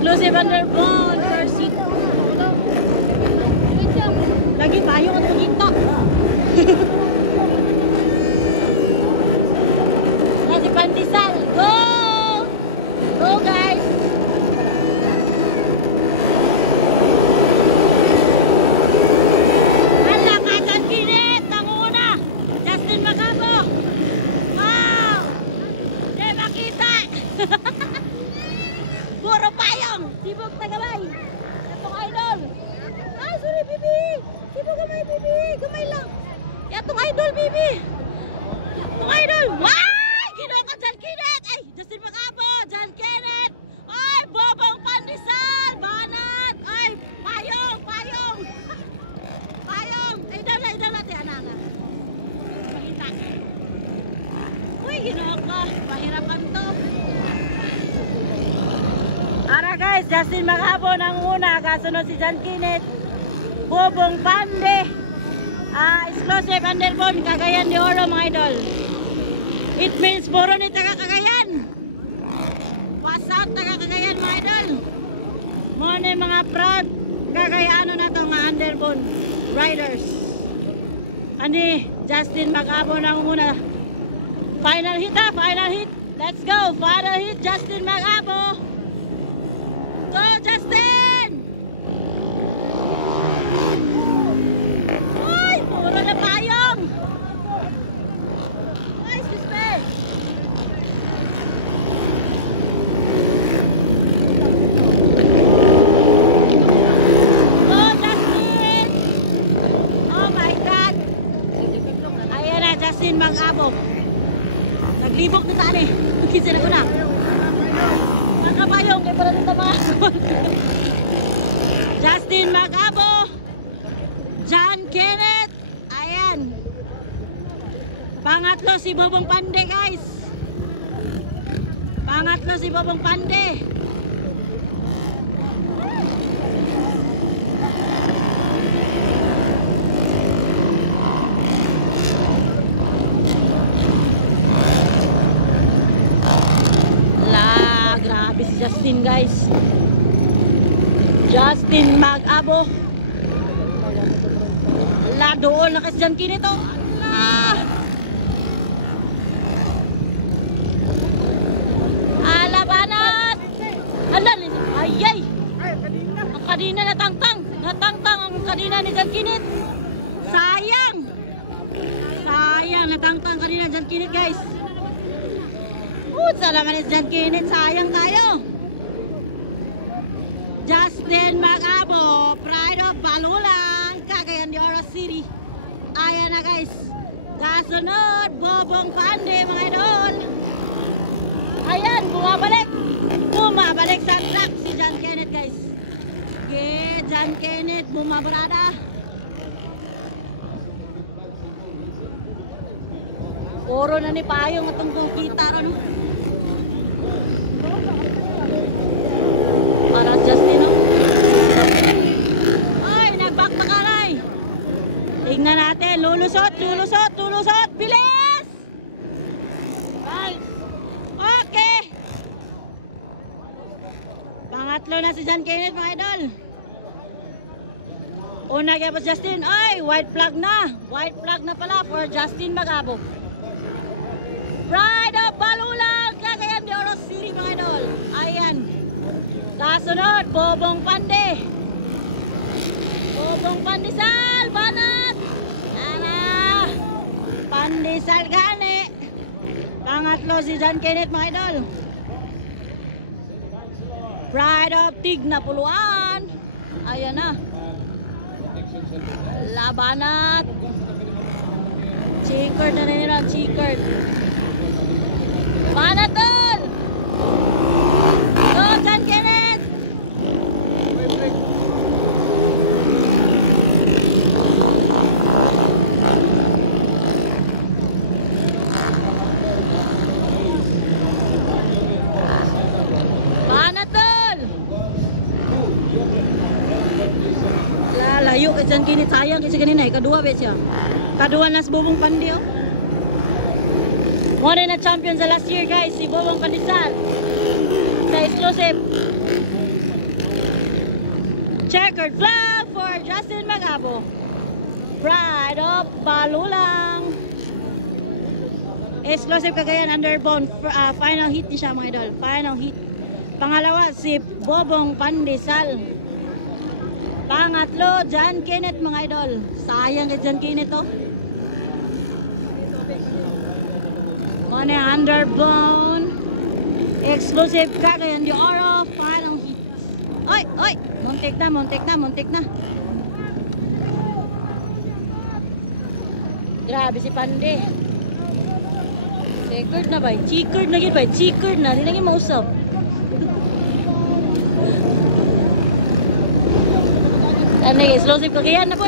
Exclusive Underbone versus lagi payo at kita. Nasi Pandesal. Go! Go guys! Hala, Katan Kinit! Ang una! Justin Macabo! Wow! Di makita! Puro payong! Sibog na gamay! Itong idol! Ay, sorry, Bibi! Sibog gamay, Bibi! Gamay lang! Itong idol, Bibi! Itong idol! Wow! Ginawa ko John Kenneth! Ay, Justin Macabo! John Kenneth! Ay, Bobong Pandesal! Banat! Ay, payong! Payong! Payong! Idol natin, anana! Pakita! Uy, ginawa ko! Pahirapan to! Ara guys, Justin Macabo nang una, kasunod si John Kenneth, Bobong Pande, Exclusive Underbone, Cagayan de Oro mga idol. It means puro ni taga Cagayan. Pass out taga Cagayan mga idol. Muna mga proud Cagayano na to mga Underbone riders. Ani, Justin Macabo nang una. Final hit ha, final hit. Let's go, final hit Justin Macabo. Go Justin! Ay, puro na payong! Ay, excuse me! Go Justin! Oh my God! Ayan na, Justin Macabo. Naglibok na saan eh. Kinsa na ko na. Payong kay para dito mga Justin Macabo, John Kenneth, ayan. Pangatlo si Bobong Pande guys. Pangatlo si Bobong Pande. Justin guys, Justin Macabo. Ala, doon na kasi John Kenneth to. Ala, banat. Ala, ayay. Ang kanina natangtang ang kanina ni John Kenneth. Sayang. Sayang, natangtang kanina John Kenneth guys. Salamat ni John Kenneth, sayang tayo. Justin Macabo, Pride of Balulang, Cagayan de Oro City. Ayan na guys. Kasunod, Bobong Pande mga idol. Ayan, bumabalik. Bumabalik sa track si John Kenneth guys. Okay, John Kenneth, bumabrada. Puro na ni payong itong kita ron. Para Justin, no? Ay, nag-back na kalay. Tingnan natin. Lulusot, lulusot, lulusot. Bilis! Nice. Okay. Pangatlo na si John Kenneth, mga idol. Una kaya pa Justin. Ay, white flag na. White flag na pala for Justin Macabo. Pride of Balulang, Cagayan de Oro City, mga idol. Ayan. Kasunod, Bobong Pande. Bobong Pandesal, banat. Ana. Pandesal gani. Pangatlo si John Kenneth, mga idol. Pride of Tigna Puluan. Ayan na. Labanat. Checkered na nila, checkered. Banat doon. Go, John Kenneth. Layo kay John Kenneth, sayang kasi kanina eh, kadua ba siya? Kadua na si Bobong Pande oh. One na champion sa last year guys, si Bobong Pandesal sa exclusive. Checkered flag for Justin Magabo. Pride of Balulang. Exclusive Cagayan underbound. Final hit ni siya mga idol. Final hit. Pangalawa si Bobong Pandesal. Pangatlo, John Kenneth mga idol. Sayang kay John Kenneth to. Muna underbound. Exclusive Cagayan de Oro. Final hit. Oy, oy! Muntik na, muntik na, muntik na. Grabe si Pande. Checkered na ba? Checkered na yun ba? Checkered na. Hindi na yung mausap. Ano yung exclusive Cagayan na po?